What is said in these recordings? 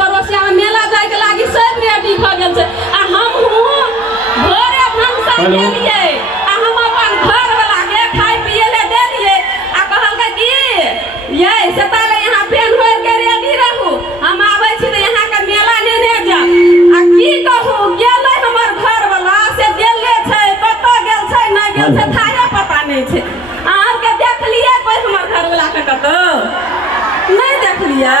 पड़ोसिया में मेला जाए के लागी सब रेडी भ गेल छै आ हम घरे भंसा गेलिए आ हम अपन घर वाला के खाइ पिए ले देलिए आ कहल कि ये से ताले यहाँ पेन होर के रेडी रहू हम आबै छी त यहाँ के मेला लेने जा आ की कहू गेलै हमर घर वाला से गेले छै कत गेल छै नै गेल छै थारे पता नै छै अहाँ के देखलिए कोई हमर घर वाला के कत नै देखलिए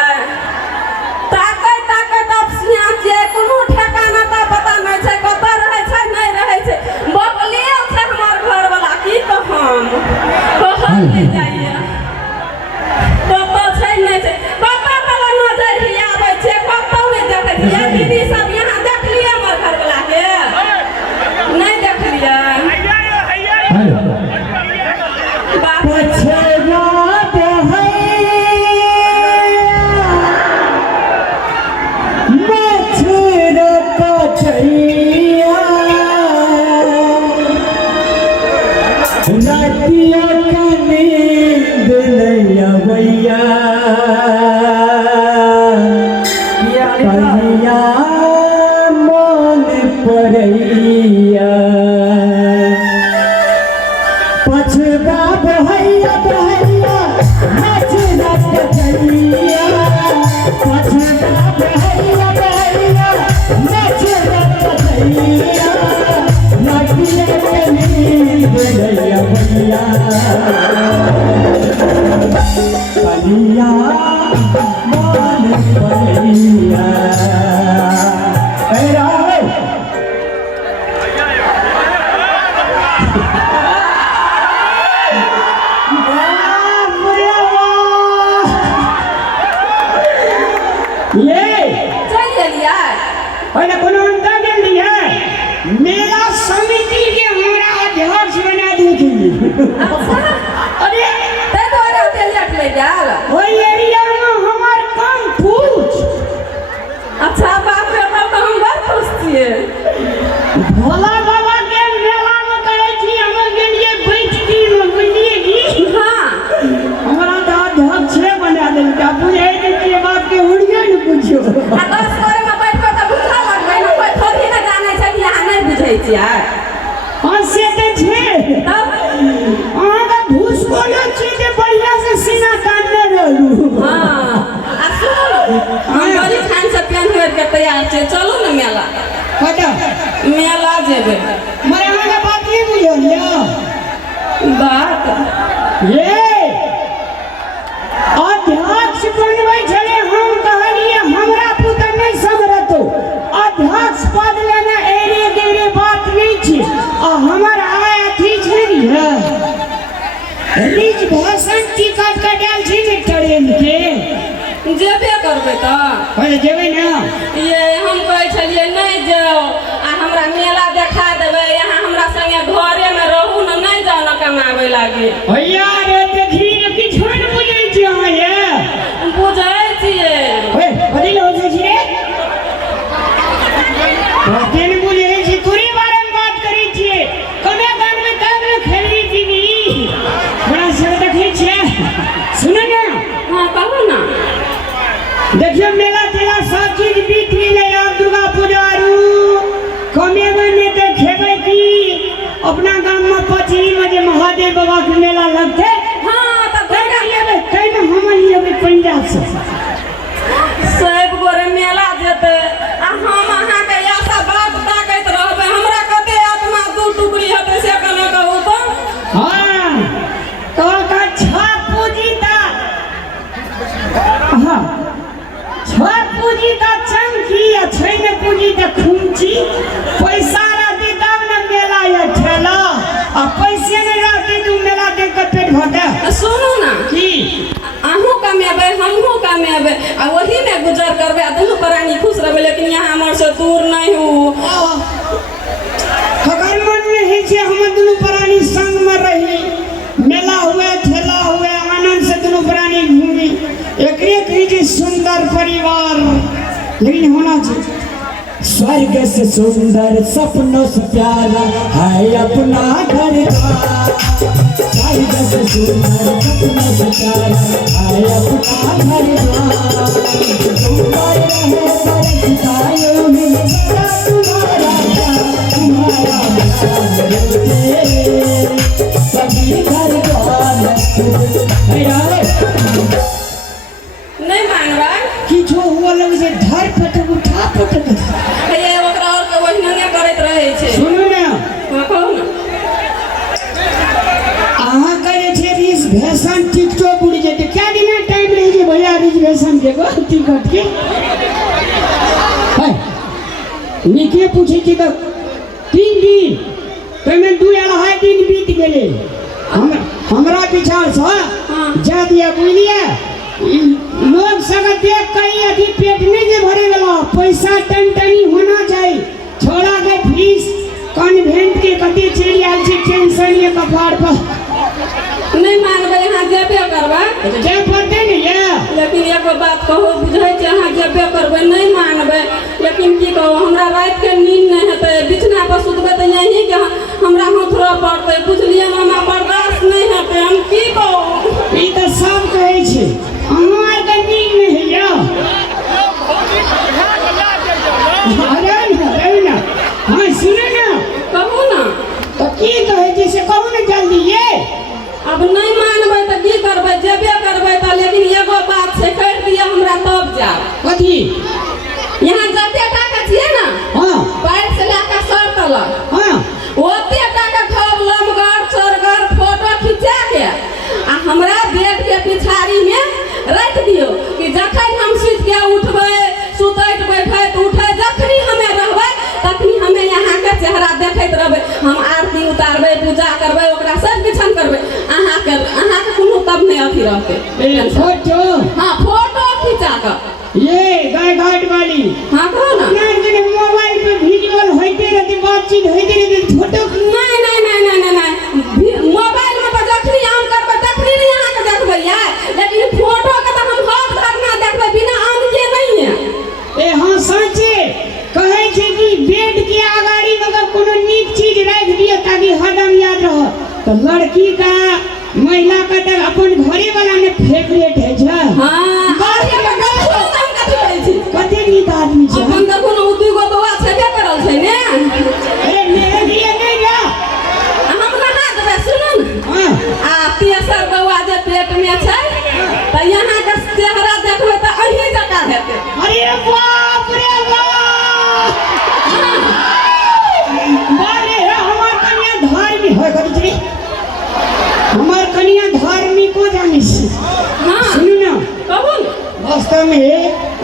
ताकै ताकै तब सिया जे कोनो ठिकाना त पता नै छै कत रहै छै नै रहै छै बकले छै हमर घर वाला की कहम कहल नै जाइए कत छै नै छै कत वाला नजर ही आबै छै कत नै देखै छै ये दीदी सब यहाँ देखलिए हमर घर वाला के नै देखलिए भोला बाबा के मेला में कहै छी हम गेलिए बैठ दिन बुझलिए की हां हमरा त अध्यक्ष बना देलका बुझै के बात के उड़िए न पूछियो आ 10 करे में बैठ के त बुझा लगबै न कोई थोड़ी न जानै छै कि अहाँ नै बुझै छियै हां से त छै तब अहाँ का घूस बोलै छी जे बढ़िया से सीना काटने रहलू हां आ सुन हम बड़ी खान से पेन होर के तैयार छै चलू न मेला कता मेला जेबे मरे अहाँ का बात नहीं बुझलिए बात ये अध्यक्ष बनबै छले हम कहलिए हमरा पुत्र नहीं समरतो अध्यक्ष पद लेना एरे देरे बात नहीं छी आ हमर आय अथी छै रे रिज भाषण टिकट कटाल छी ने ट्रेन के जेबे करबै त अरे जेबै ना ये हम कहै छलिए नहीं जाओ आ हमरा मेला देखा देबै यहाँ हमरा संगे घरे में रहू न नहीं जाओ न कमाबै लागी भैया रे देखी किछो न बुझै छी अहाँ ये बुझै छियै ओए कथि ल बुझै छी रे कथि न बुझै छी तोरे बारे में बात करै छियै कमे गान में तब न खेली दीदी बड़ा से देखै छियै सुन ना हां कहू ना देखियो मेला तेला सब चीज बीत गेलै अब दुर्गा पूजा आरू कमेबै ने त खेबै की अपना गांव में पचरी में जे महादेव बाबा के मेला लगते हां त कहिया लेबै कहि में हम लेबै पंजाब से सब गोरे मेला जेतै आ हम अहाँ के ऐसा बात ताकैत रहबै हमरा कते आत्मा दू टुकड़ी हेतै से कने कहू त हां तो का छठ पूजिता हां छठ पूजिता चंकी आ छैन पूजिता खुंची पैसा रहते तब न मेला या ठेला आ पैसे नहीं रहते तो मेला देख के पेट भरते सुनू ना की अहूँ कमेबै हमहूँ कमेबै आ वही में गुजर करबै आ दुनू प्राणी खुश रहबै लेकिन यहाँ हमर से दूर नहीं हो अगर मन में है जे हम दुनू प्राणी संग में रही मेला हुए ठेला हुए आनंद से दुनू प्राणी घूमी एक सुंदर परिवार लेकिन होना चाहिए स्वर्ग से सुंदर सपनों से प्यारा है अपना घर का स्वर्ग से सुंदर सपनों से प्यारा है अपना घर का स्टेशन के गो टिकट के है निके पूछे छी तो 3 दिन तमे 2.5 दिन बीत गेले हमरा विचार से जा दिया बुझलिए लोग सब देख कहीं अभी पेट नहीं जे भरे वाला पैसा टनटनी होना चाहिए छोड़ा के फीस कॉन्वेंट के कते चली आल छी टेंशन ये कपार पर नहीं मानबे यहाँ जेबे करबे जे पड़ते नहीं है लेकिन एगो बात कहो बुझे छै यहाँ जेबे करबे नहीं मानबे लेकिन की कहो हमरा रात के नींद नहीं हेते बिछना पर सुतबे तो यही के हमरा हाथरा पड़ते बुझलिए हमरा बर्दाश्त नहीं हेते हम की कहो ई तो सब कहै छै अहाँ के नींद नहीं है अरे ना हाँ सुने ना कहू ना तो की कहे छै से कहू ना जल्दी ये अब नहीं मानबे तो की करबे जेबे करबे तो लेकिन एगो बात से कर दिया हमरा तब जा कथी यहाँ जते टाका छिए ना हाँ पैर से लेकर सर तलक हाँ ओते टाका खब लमगर चरगर फोटो खिंचा के आ हमरा बेड के पिछाड़ी में रख दियो कि जखन हम सुत के उठबे सुतैत बैठैत उठे जखनी हमें रहबे तखनी हमें यहाँ के चेहरा देखैत रहबे हम आरती उतारबे पूजा करबे ओकरा सब किछन करबे अहाँ के कोनो तब नहीं अथी रहते फोटो हाँ फोटो खिंचा के ये गाइड वाली हाँ कहो ना ना जने मोबाइल पे वीडियो होते रहते बातचीत होते रहते फोटो नहीं मोबाइल में तो जखनी आम करबे तखनी नहीं यहाँ के देखबे यार लेकिन फोटो के तो हम हाथ धरना देखबे बिना आम के नहीं है ए हाँ सच्चे कहे छै कि बेड के आगाड़ी में कोनो नीक चीज रख दियो ताकि हरदम याद रहो तो लड़की का महिला का तो अपन घरे वाला ने फेवरेट है छ हां बाहर के गलत हम कथि कहै छी कते नीक आदमी छै अपन देखो न उ दुगो बौआ छबे करल छै ने अरे मेरे लिए नहीं जा हम नहा देबे सुनो न हां आ तेसर बौआ जे पेट में छै त यहाँ के चेहरा देखबे त अही जका हेतै अरे बाप रे बाप बारे हमार कन्या धार्मिक है कथि छी हमार कन्या धार्मिक को जानी छी हां सुनू ना कहू न वास्तव में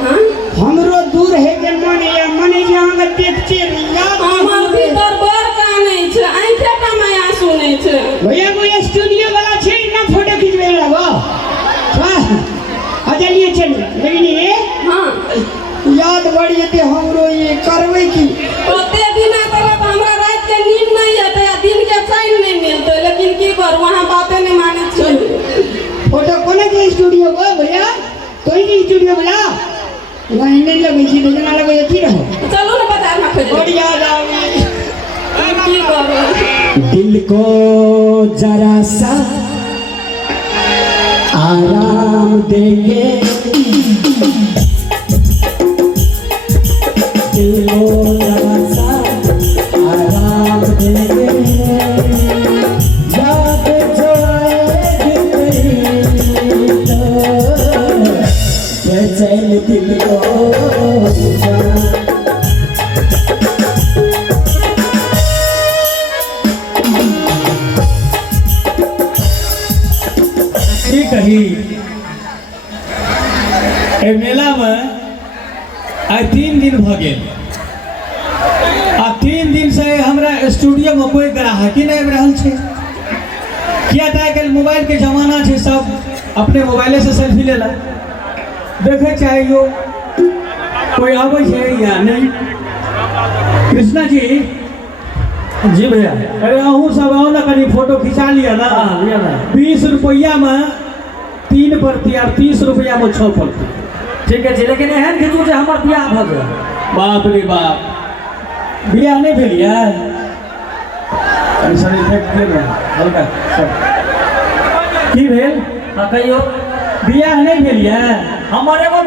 हां हमरो दूर है के मने जे अहाँ के देखते याद हमर भीतर बड़ कानै छै आंखे टा माया सुनै छै भैया कोई स्टूडियो वाला छै ना फोटो खिंचबे लगो हां चलिए चल लेकिन ये हां याद बढ़ जेते हमरो ये करबै की ओते दिन तक हमरा रात के नींद नहीं आते आ दिन के चैन नहीं मिलते लेकिन की कर वहां बातें नहीं माने छै फोटो कोने के स्टूडियो गो भैया कोई के स्टूडियो वाला वहीं नहीं लगे छी जना लगे अथी रहो चलो ना बाजार में खोज बढ़िया जाओगे की करो दिल को जरा सा आराम देंगे दिल को जरा सा आराम देंगे याद जो आएगी तेरी तो बेचैन दिल को कही ए मेला में आई 3 दिन भ गेल आ 3 दिन से हमरा स्टूडियो में कोई ग्राहकी नहीं आबि रहल छै किया त आइ काल्हि मोबाइल के जमाना छै सब अपने मोबाइले से सेल्फी लेला देखे चाहिए कोई आबै छै या नहीं कृष्णा जी जी भैया अरे अहूँ सब आओ ना कहीं फोटो खिंचा लिया ना लिया ना 20 रुपया में 3 प्रति और 30 रुपया में 6 प्रति ठीक है जी लेकिन एहन खींचू जे हमर बियाह भ गेल बाप रे बाप बियाह नहीं भेलिए सर इफेक्ट भेल हल्का सर की भेल कहियो बियाह नहीं भेलिए हमर एगो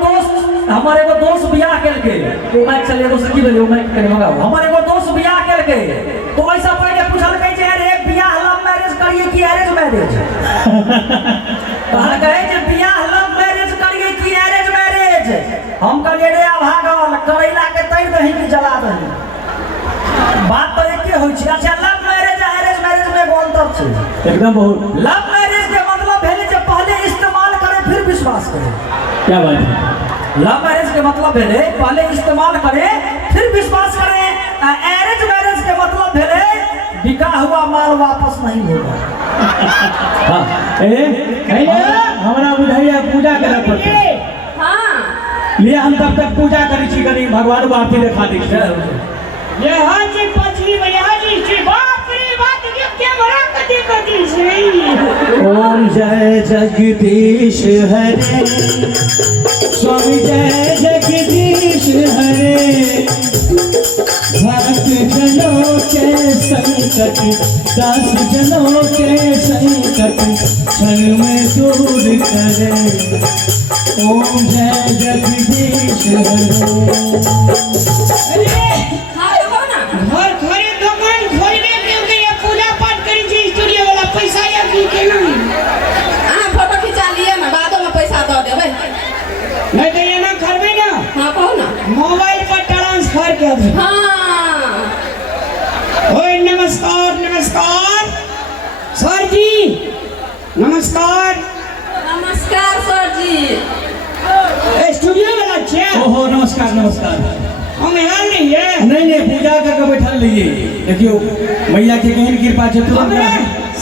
दोस्त बियाह केलकै ओ माइक चले एगो सकी भेलै ओ माइक कने मंगाओ हमर एगो दोस्त बियाह केलकै तो ओइसा पहिले पूछलकै जे अरे बियाह लव मैरिज करिए कि अरेंज मैरिज कहलकै जे बियाह लव मैरिज करिए कि अरेंज मैरिज हम कहलिए रे भागल करैला के तै दही की जला दही बात तो एके होइ छै अच्छा लव मैरिज आ अरेंज मैरिज में एगो अंतर छै एकदम बहुत लव मैरिज के मतलब भेलै जे पहले इस्तेमाल करे फिर फिर विश्वास करें। क्या बात है? लव मैरिज के मतलब भेले पहले इस्तेमाल करें फिर विश्वास करें। अरेंज मैरिज के मतलब भेले बिका हुआ माल वापस नहीं होगा। हमारा बुझाइया पूजा करे पड़ते हाँ लिए हम तब तक पूजा करी छी कनी भगवान को आरती देखा दी छै। ये हाजी पछी बयाजी के बाप रे बात ये कैमरा कति कति छै। ओम जय जगदीश हरे स्वामी जय जगदीश हरे भक्त जनों के संकट दास जनों के संकट क्षण में दूर करे। ओम जय जगदीश हरे। हाँ कहो ना। घर घरे दुकान खोलने के ये पूजा पाठ करी छी स्टूडियो वाला पैसा या की केना अहाँ फोटो खिंचा लिए ना बादो में पैसा दो देबै। नहीं तो ये ना करबे ना। हाँ कहो ना। मोबाइल पर ट्रांसफर कर दे। हाँ ओए नमस्कार नमस्कार सर जी नमस्कार। नमस्कार सर जी। स्टूडियो वाला छे। ओहो नमस्कार नमस्कार। हम यहाँ नहीं है। नहीं पूजा करके बैठल रहिए। देखियो मैया के केहन कृपा छै तो हमरा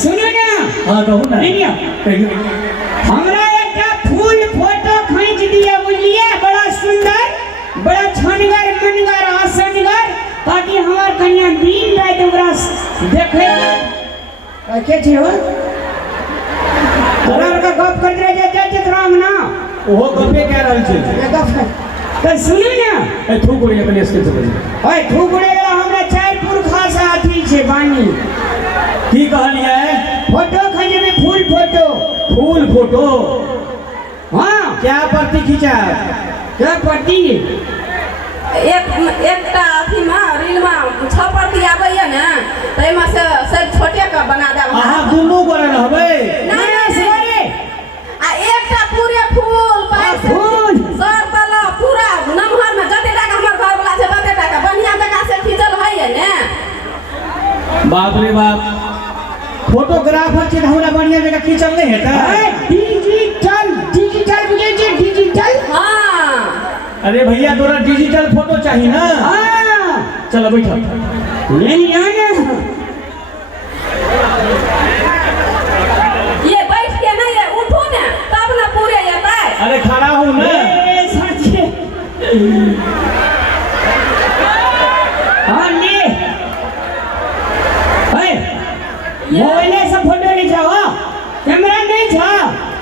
सुनो ना। हाँ कहू ना। नहीं कहियो हमरा एक फूल फोटो खींच दिया बुझलिए बड़ा सुंदर बड़ा छनगर मनगर आसनगर ताकि हमार कन्या दिन रात ओकरा देखे के छै हो। तोरा का गप कर रहे जज राम ना ओहो गपे कह रहल छै। ये गप तो सुनी ना। ए थू कोड़ी अपने स्किल से बजे ओए ठुकड़े वाला हमरा चार पुरखा से अथी छै बानी। की कहलिए? फोटो खींचबे फूल फोटो। फूल फोटो हाँ क्या प्रति खींचा? क्या पट्टी एकटा अथी में रील में 6 प्रति आबैया ना ताहिमे से सब छोटे का बना देब। अहाँ दुनू गोरे रहबै। नहीं सरे आ एकटा पूरे फूल पैर से फूल। सर तला पूरा नमहर में जते टाका हमर घर वाला छै तते टाका बढ़िया जगह से खींचल है ने। बाप रे बाप फोटोग्राफर छै हमरा बढ़िया जगह खींचल नहीं हेतै। डिजिटल डिजिटल बुझे छै डिजिटल। हाँ अरे भैया तोरा डिजिटल फोटो चाहिए ना। हाँ चलो बैठो। नहीं आना ये बैठ के नहीं है उठो ना तब ना पूरे येतै। अरे खड़ा हूँ ना। ए सच्चे हाँ ले ओए मोबाइल से फोटो नहीं छा हो कैमरा नहीं छा।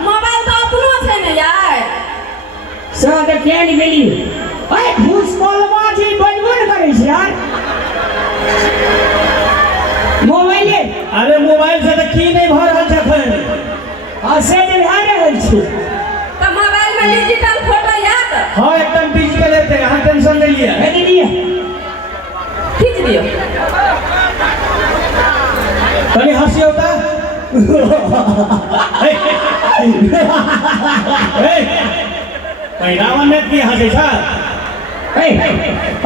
मोबाइल तो अपनो छै ने यार। सब तो क्या नहीं मिली। ओए घूस बोलवा जी बजबो न करे छै यार मोबाइल। अरे मोबाइल से तो की नहीं भर रहल छथिन। हसे दिखा रहल छी। तो मोबाइल में डिजिटल फोटो याद हाँ एकदम डिजिटल है अहाँ टेंशन नहीं लिया। है दीदी खींच दियो। तनी हंसी होता। पहिरावन ने की हंसे छा। ओए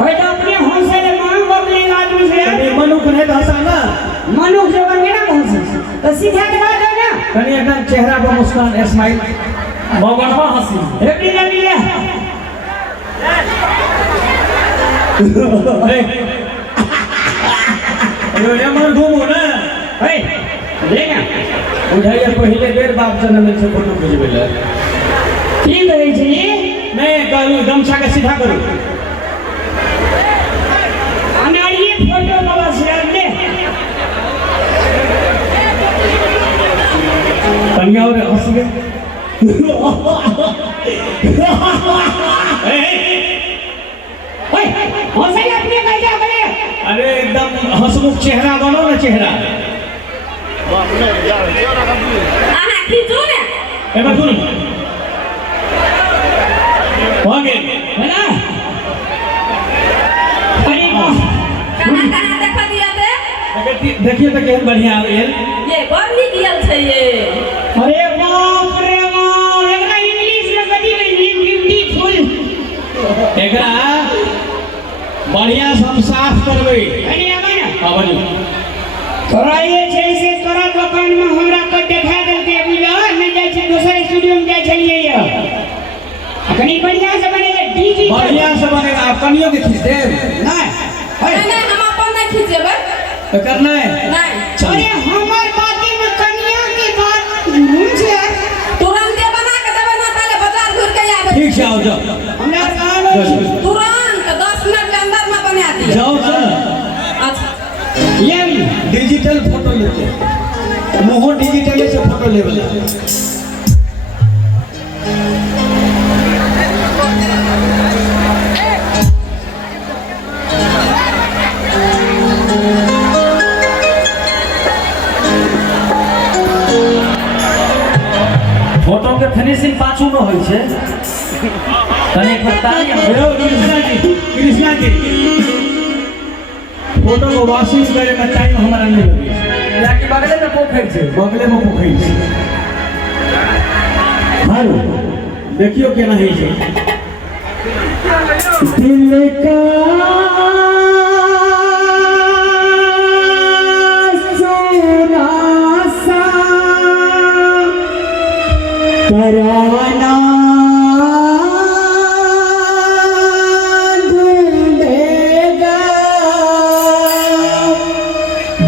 ओए तो अपने हौसले मांग बगले आदमी से अरे मनु को नहीं तो हंसा ना। मनुष्य से बन गया ना हंसे तो सीधा के बात है ना। तनी एकदम चेहरा पर मुस्कान स्माइल मगनमा हंसी। रेडी रेडी ले अरे ये मन घूमो ना। ओए लेना बुझाइए पहले बेर बाप जन्म से फोटो खींचबे ठीक है जी। मैं कहूँ गमछा के सीधा करूँ। अनाड़िए फोटो वाला शेयर ले कन्या और हंस गए। ओए हौसले अपने कैसे बने। अरे एकदम हंसमुख चेहरा बनो ना चेहरा। अहाँ खींचू ने। एमे सुन हो गए है ना। अरे वाह कहाँ कहाँ देखा दिया थे। देखिए तो केहन बढ़िया आ गेल। ये बड़ नीक गेल छै ये। अरे बाप रे बाप एकरा इंग्लिश में कथी में ब्यूटीफुल एकरा बढ़िया से हम साफ करबै। अरे आबे ना हाँ बनी। तोरा ये छै से तोरा दुकान में हमरा को देखा देलके बुझल नहीं जाय छै दोसर स्टूडियो में जाय छलिए ये कहीं बढ़िया से बनेगा डिजिटल बढ़िया से बनेगा। आप कनियों के खींच देब नहीं नहीं हम अपन नहीं खींचेबै तो करना है। नहीं अरे हमार बाती में कन्या की बात घूम से तुरंत बना के देबै ना पहले बाजार घूर के आबै ठीक है आओ जाओ हमरा गांव में तुरंत 10 मिनट के अंदर में बना दिए जाओ सर। अच्छा ये डिजिटल फोटो लेते हैं। मोहो डिजिटल से फोटो ले वाला फोटो के फिनिशिंग पाछू में होइ छै तने एक बताई हेलो कृष्णा जी फोटो को वॉशिंग करे में टाइम हमारा नहीं लगे। या कि बगले में पोखर छै बगले में पोखरी छै। हेलो देखियो केना है छै दिल का सोना सा तराना ढूंढेगा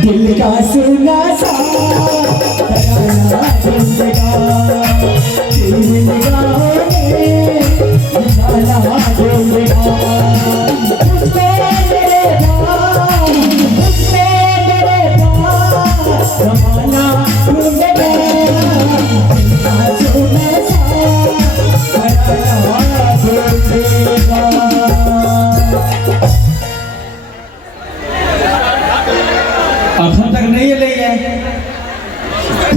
दिल का सोना सा तराना ढूंढेगा दिल का निशाना ढूंढेगा उससे मेरे पास जमाना ढूंढेगा दिल का सोना सा तराना ढूंढेगा। अखन तक नहीं ले गए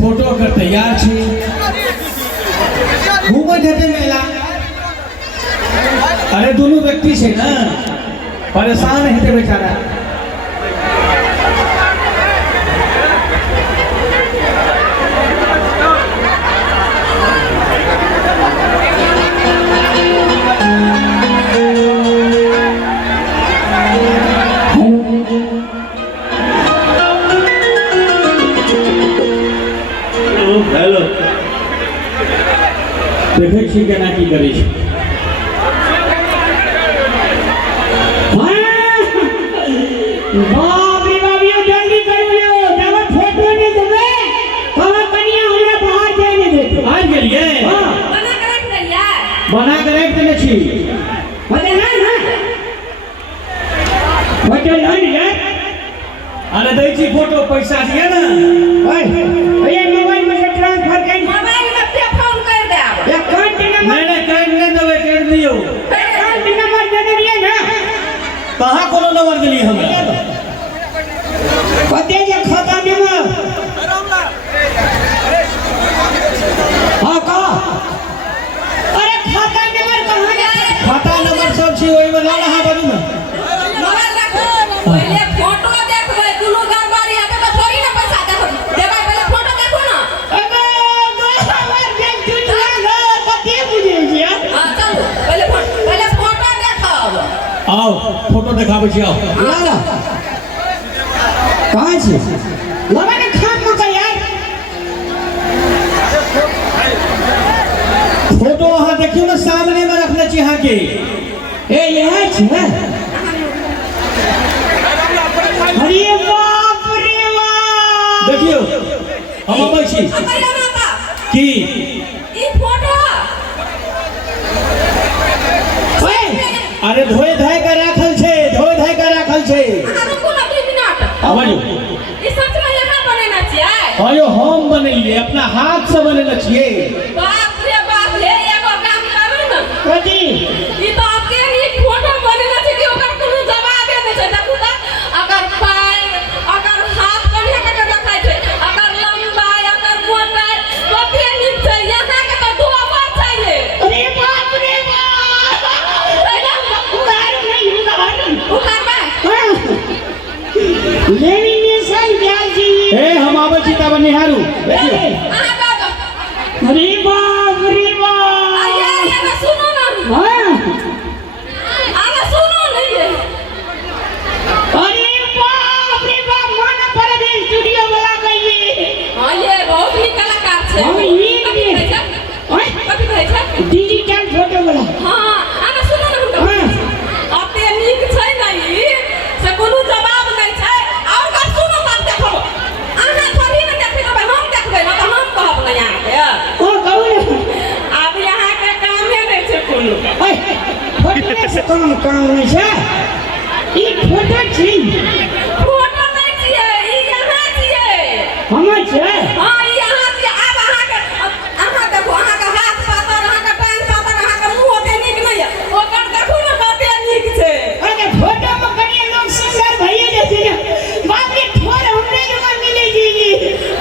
फोटो कर तैयार छी घूमत हेते मेला। अरे दोनों व्यक्ति से ना परेशान हेते बेचारा। हेलो देखे छी केना की करै छी। बाप रे बाप ये जल्दी करियो जब फोटो नहीं देबे तब कन्या हमरा बाहर जाए नहीं देते। आ गेलिए हां बना के रख देलिए बना के रख देने छी। बोले ना फोटो नहीं यार। अरे दै छी फोटो पैसा दिए ना। ओए ये मोबाइल में से ट्रांसफर कर मोबाइल में पे फोन कर देब अकाउंट नंबर नहीं कर नहीं देवे कर दियो। अकाउंट नंबर दे दिए ना कहां कोनो नंबर दिली हमरा कते जे खाता नंबर हां का अरे खाता नंबर कहां है खाता नंबर सब छी ओइ में ना रहा बाजू में। मोबाइल रखो पहले फोटो देखबै दुनु गड़बड़ी है तो थोड़ी ना पैसा देबै पहले फोटो देखो ना अबे गोबर देख दुनिया लो कते बुझे छिया हां चलो पहले फोटो देखब आओ फोटो दिखाबै छी आओ। लाला कहां छी लगा ने खान मत यार फोटो अहाँ देखियो ना सामने में रखने छी अहाँ के। ए यह छै अरे बाप रे बाप देखियो हम अबै छी पहले माता की ई फोटो ओए अरे धोए धाय के राखल छै धोए धाय के राखल छै। रुको ना 2 मिनट आवाजो ई सच में यहाँ बनेना छियै आयो हम बनेलिए अपना हाथ से बनेने छिए। बाप रे बाप हे एगो काम करू ना कथी ई तो आपके ई फोटो बनेना छै कि ओकर कोनो जवाबे नै छै देखू त अगर पैर अगर हाथ कनिया के देखाइ छै अगर लंबाई अगर मोटाई कते नीक छै यहाँ के तो दुआ पर छै ये अरे बाप रे बाप उधार नहीं उधार उखाड़बै लेमिनेशन ब्याज जी ए हम आबै छी तब निहारू देखियो। अहाँ बाबा अरे बाप रे बाप आये ये सुनो ना हां आगे सुनो नहीं ये अरे बाप रे बाप माना पर दे स्टूडियो वाला कहिए हां ये बहुत नीक कलाकार छै हम ये कथी कहै छै ओए कथी कहै छै डिजिटल फोटो वाला में से ई फोटो छी फोटो नहीं छियै ई यहाँ छियै हमर से हाँ ई यहाँ छियै अब अहाँ देखो अहाँ के हाथ पातर अहाँ के टांग पातर अहाँ के मुंह ओते नीक नहीं है ओकर देखू ना कते नीक छै अरे फोटो में कनिया लोग सुंदर भइए जैसे ना बाप रे ठोर हमरे जगह मिले जी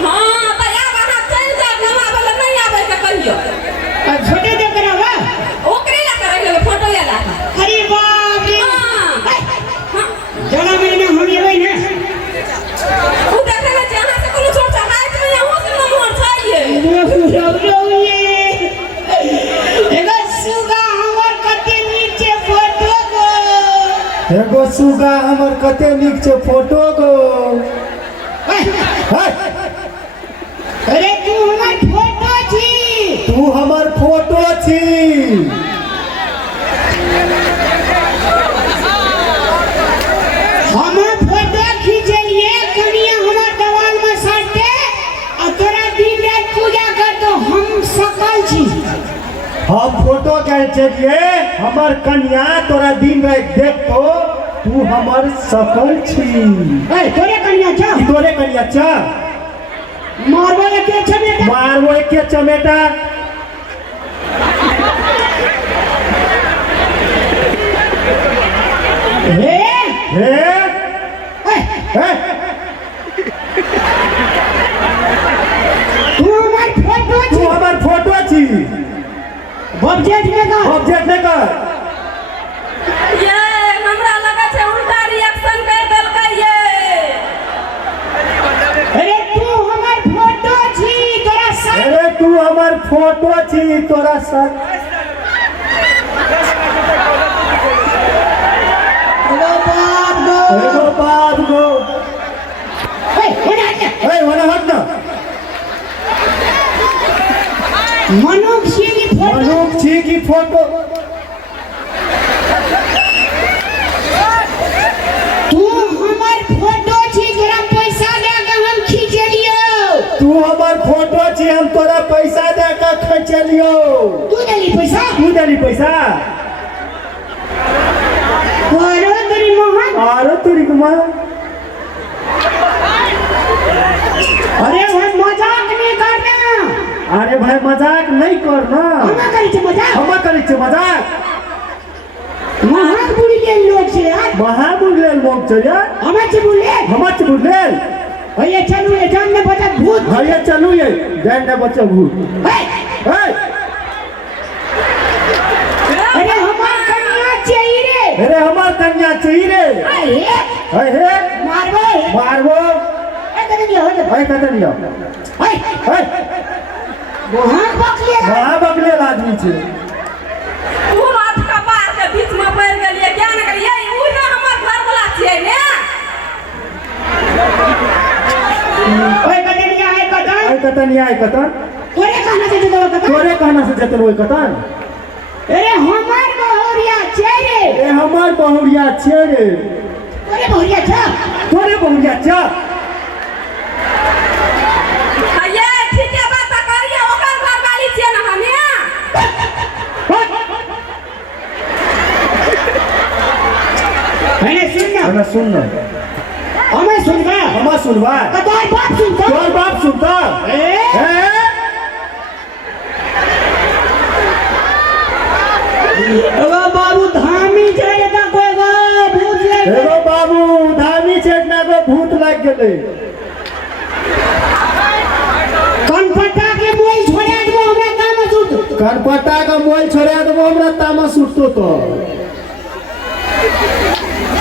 हाँ तो अब अहाँ चल जाओ नमाज वाला नहीं आवे के कहियो फोटो दे करावा ओकरे ला करे ले फोटो ले ला अरे बाप रे हाँ जरा मैंने हम येबै ना उ देखे ले जहां से कोनो छोट हाइट में यहाँ से नंबर चाहिए एगो सुगा हमर कते नीक छै फोटो गो एगो सुगा हमर कते नीक छै फोटो गो अरे तू हमर फोटो छी तू हमर फोटो छी हम फोटो खींचलिए कनिया हमर दवाल में सटे आ तोरा दिन रात पूजा कर तो हम सकल छी हम फोटो खींचलिए हमर कन्या तोरा दिन रात देखतो तू हमर सकल छी ए तोरे कनिया छ ई तोरे कन्या छ मारबो के छ बेटा मारबो एके चमेटा हे हे हे तू हमर फोटो तू छी हमर फोटो छी ऑब्जेक्ट में का ऑब्जेक्ट ने कर ये हमरा लगा छै उल्टा रिएक्शन कर देलकै ये अरे तू हमर फोटो छी तोरा साथ अरे तू हमर फोटो छी तोरा साथ एगो बाप गो ए ओने हट ना मनुख छी की फोटो मनुख छी की फोटो तू हमर फोटो छी तोरा पैसा दे के हम खींचलियो तू हमर फोटो छी हम तोरा पैसा दे के खींचलियो तू देली पैसा तू देली पैसा करो तेरी मोहन आरो तेरी कुमार अरे भाई मजाक नहीं करना अरे भाई मजाक नहीं करना हम करी छे मजाक हम करे छे मजाक महान बुढ़ी के लोग छे यार महाबुले लोग छ यार हम छे बुले हमर छ बुले भैया चलू ये जान में बता भूत भैया चलू ये जान दे बच्चा भूत हे ए अरे हमार कन्या चाहिए रे अरे हमर कन्या छी रे अरे हे मारबो मारबो ए कन्या हो जा ए कतनिया हे ए वहां बकलिए महाबगले आदमी छे तू हाथ का पार के बीच में पड़ गेलिए क्या न करिए उ ना हमर घर वाला छियै ने ओए कन्या है कतन ए कतनिया ए कतन तोरे कहना से तो कतन तोरे कहना से जतन होय कतन अरे हमार बहुरिया छे रे ए हमर बहुरिया छे रे तोरे बहुरिया छ तोरे बहुरिया छ ये ठीक है बात करिए ओकर घर वाली छियै ना हमे मैंने सुनना हमें सुनना हमें सुनबा हमें सुनवा तो तोर बाप सुनता तोर बाप सुनता ए एगो बाबू धामी जाए ता कोई गो भूत ले एगो बाबू धामी चेतना को भूत लग गेले कनपटा के मोई छोड़ा दो हमरा काम सुत कनपटा का मोल छोड़ा देबो हमरा तामस उठतो तो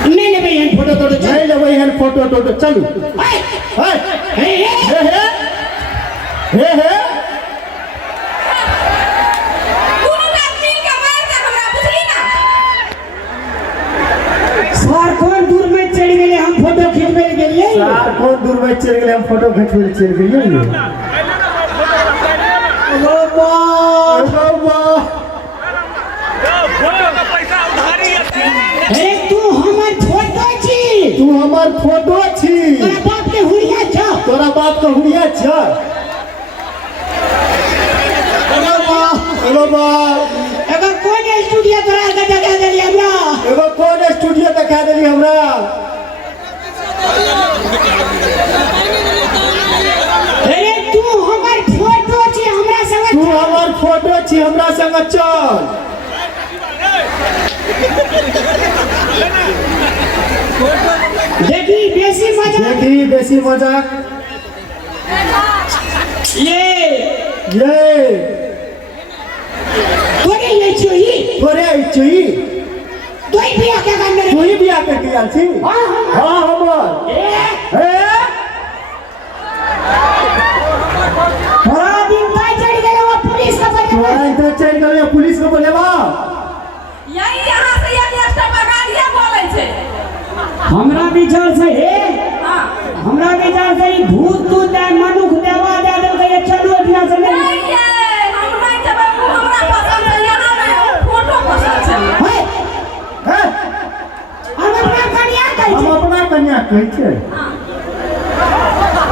नहीं ले भाई फोटो तो नहीं लेबै हन फोटो टोटो चलू हे हे हे हे हे हे दोनों का मिल के मार दे हमरा बुझली ना सर कौन दूर में चढ़ गेले हम फोटो खींचबे गेलिए सार कौन दूर में चल गेले हम फोटो खींचबे चल गेलिए ओ बाप अरे तू हमर फोटो छी तू हमर फोटो छी तोरा बाप के हुड़िया छ तोरा बाप का हुड़िया छ हेलो बा अगर कोन स्टूडियो तोरा के जगह देली हमरा एगो कौन स्टूडियो दिखा देली हमरा। अरे तू हमर फोटो छी हमरा संग तू हमर फोटो छी हमरा संग चल। देखी बेसी मजाक ये तोरे ये छोई तोई बिया के गान में तू ही बिया के किया छी। हां हमर थोड़ा दिन पाई चढ़ गए वो पुलिस का पुलिस को बोलेबा। यही यहाँ से एक एक्स्ट्रा बगाड़िया बोले छे। हमरा विचार से हाँ हमरा विचार से ई भूत तू दे मनुख देवा दे दे के चलो दिया से नहीं ये हम नहीं जब हमरा पसंद है यहाँ नहीं फोटो पसंद है। हम अपना कन्या कहि हम अपना कन्या कहै छै।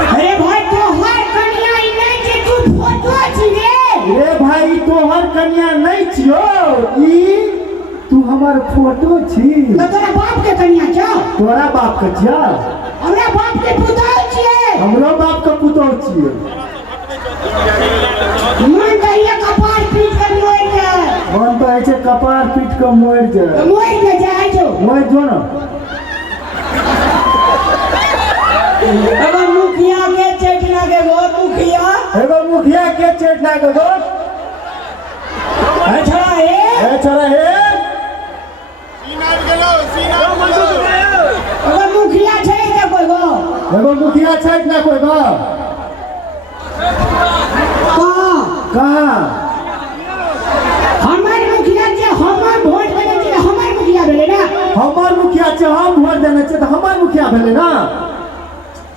अरे भाई तोहर कन्या ई नहीं जे तू फोटो छी रे भाई तोहर कन्या नहीं छियो ई तू हमार फोटो छी। तो तोरा बाप के कन्या क्या तोरा बाप के छिया। हमरा बाप के पुतौह छिए हमरो बाप के पुतौह छिए। मन कहिए कपार पीट के मोड़ जाए मन तो ऐसे कपार पीट के मोड़ जाए जो ना। अगर मुखिया के चेटना के गो मुखिया के चेटना के गो अच्छा है छोरा हे अगर मुखिया छै त कोई गो मुखिया छै ना कोई गो कहाँ हमर मुखिया जे हमर वोट देने छै हमर मुखिया भेले ना। हमर मुखिया छै हम वोट देने छै त हमर मुखिया भेले ना।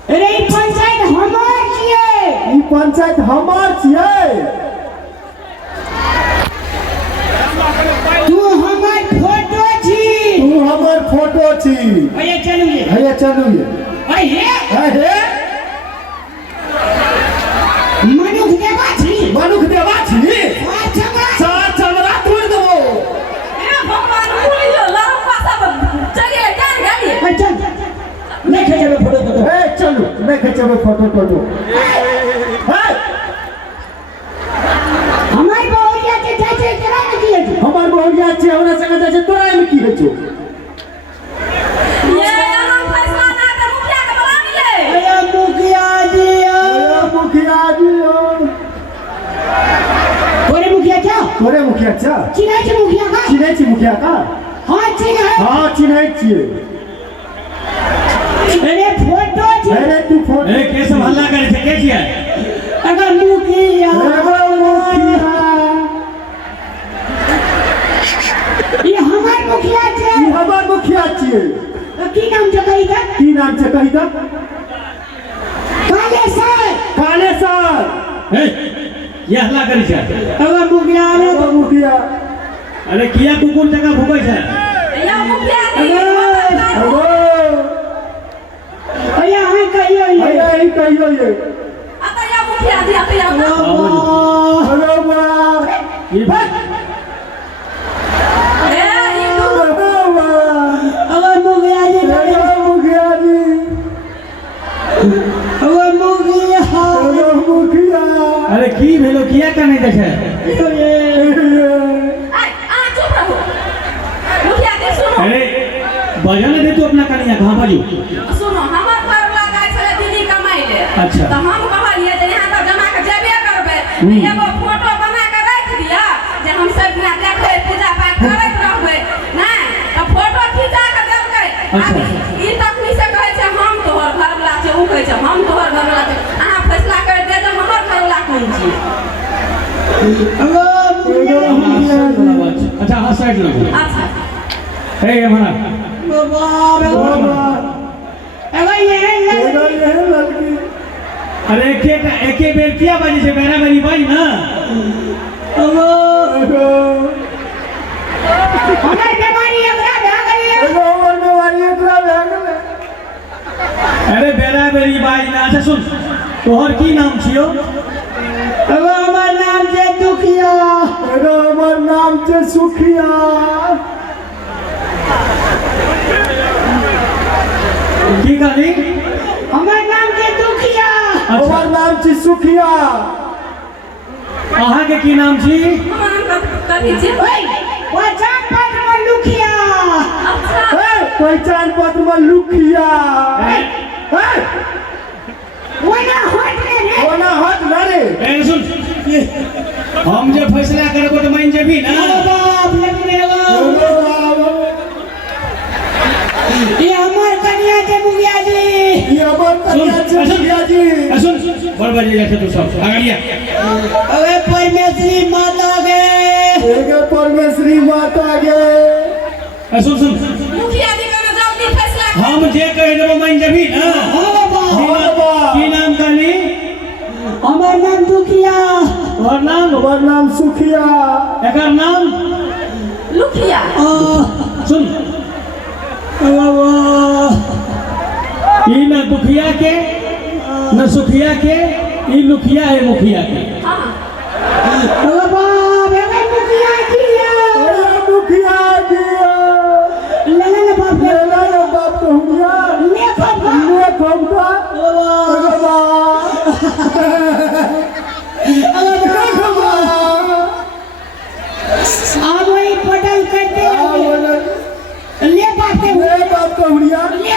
अरे ई पंचायत हमर छिए ई पंचायत हमर छिए। तू हमर फोटो छी भैया चलू ये अरे मनुख देवा छी साथ चमड़ा तोड़ देबो। भगवान बोलियो लड़का सब चलिए जान गाड़ी चल नहीं खींचबे फोटो चलू नहीं खींचबे फोटो हमर बहुरिया के जाय केरा न किए छी हमर बहुरिया छै हमरा संग जाय छै तोरा में की होइ छौ। ये हम फैसला ना के मुखिया के बुला लिए। अरे मुखिया जी तोरे मुखिया क्या चिन्है छी मुखिया का हाँ चिन्है छियै। अरे फोटो छी अरे तू फोटो के सब हल्ला करे छै के छियै। अगर मुखिया ये हमर मुखिया छै हमर मुखिया छियै। की नाम छै कहि द काले सर ये हल्ला करे छै। अगर मुखिया अरे किया कुकुर जगह भूकै छै। या मुखिया जी अया है कहियो ये या मुखिया जी या हेलो बा ई बात अगर मुखिया अरे की भेलो किया का नहीं देखे। चुप रहो मुखिया जी सुनो अरे बजाने दे तू अपना कनिया कहाँ बाजू। सुनो हमर घर लगा छले दीदी कमाई ले। अच्छा। तो हम कहलिए जे यहाँ पर जमा के जेबे करबे एगो फोटो बना के रख दिया जे हम सब दिना देखबै पूजा पाठ करैत रहबै ना तो फोटो खींचा के देलकै। अच्छा। ई तखनी से कहै छै हम तोहर घर वाला छै ऊ कहै छै हम तोहर घर वाला छै अहाँ फैसला कर दे जे हमर घर वाला कोन छी। अच्छा हाँ साइड लगो। अच्छा हे हमारा अरे एके बेर किया बाजी से बेरा मेरी बाई ना। अरे बेरा मेरी बाई ना। अच्छा सुन तोहर की नाम छियो। हमर नाम छै दुखिया हमर नाम छै सुखिया। की कहली हमार नाम के दुखिया। अच्छा नाम छी सुखिया। अहाँ के की नाम छी हमर नाम कथी छै पहचान पत्र में लुखिया। अच्छा पहचान पत्र में लुखिया। ओना हट रे ओना हट ना रे। ए सुन हम जे फैसला करबो तो मान जेबी ना बाप रे बाप। ये हमार कन्या के मुखिया जी। ये हमर कन्या छी मुखिया जी। सुन बोल बजे जाके तू सब आगड़िया अबे परमेश्वरी माता के। एगे परमेश्वरी माता के। सुन सुन मुखिया जी का जल्दी फैसला हम जे कह देबो मान जेबी ना की नाम कहली हमार नाम दुखिया। और नाम हमर नाम सुखिया। एकर नाम लुखिया सुन ई न दुखिया के न सुखिया के ई लुखिया है मुखिया के। हां बाप रे मुखिया जी। मुखिया जी। ले ले बाप रे। ले बाप कहूँगा। ले बाबा। ले कहूँगा। आप वही पटल करते ले बाप के। ले बाप कहूँगा। ले